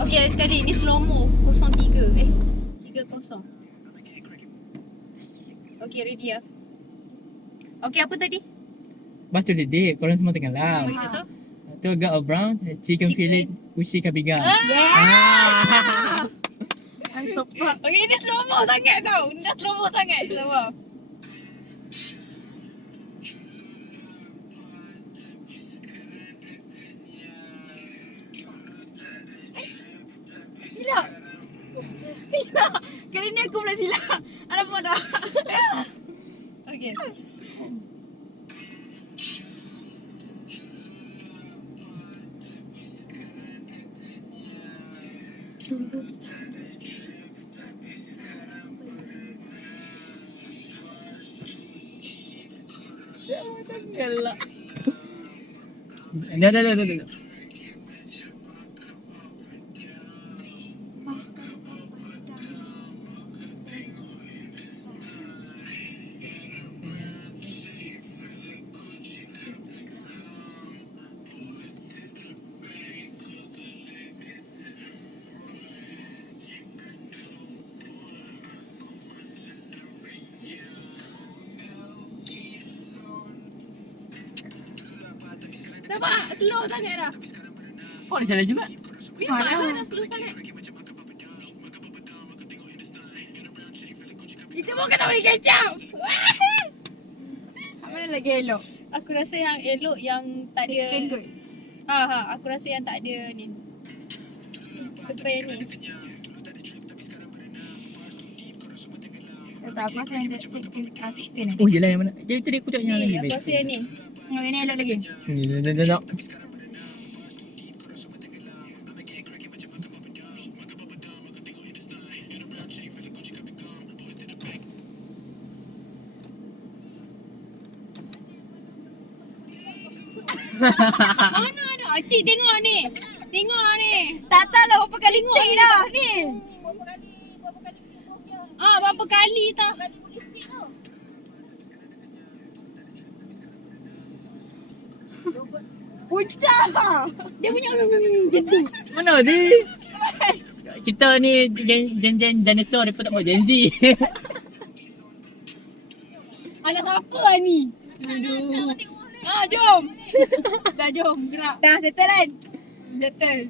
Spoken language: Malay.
Okay, sekali ni slow mo. 03. 30. Okay, ready ya. Okay, apa tadi? Baca dedik, korang semua tengah lap. Itu tu. Tu agak brown, chicken fillet, kushi kabiga. I'm so proud. Okay, ni slow mo sangat tau. Ni dah slow mo sangat. Sabar. Silap. Silap. Kali ni aku pula silap. Alamak dah. Okay. Gelak. Dah. Nampak? Slow sangat dah. Oh, dia salah juga. Memang dah slow sangat. Kita mau kena bagi kecap. Mana lagi elok? Aku rasa yang elok yang tak ada. Kangaroo. Aku rasa yang tak ada ni. Trend ni. Tak aku rasa yang dia sikit ni. Oh, yelah yang mana? Jadi tadi aku tengok yang lagi Aku baik. rasa yang ni. Yang ini elok lagi. Dah. Mana ada? Cik tengok ni. Tengok ni. Tak tahu lah berapa kali take dah ni. Berapa kali tau. Puncak. Dia punya macam tu. Mana dia? Kita ni gen dinosaur, dia pun tak buat Gen Z. Alah siapa lah ni? Aduh. Jom. Dah jom. Gerak. Dah settle kan? Settle.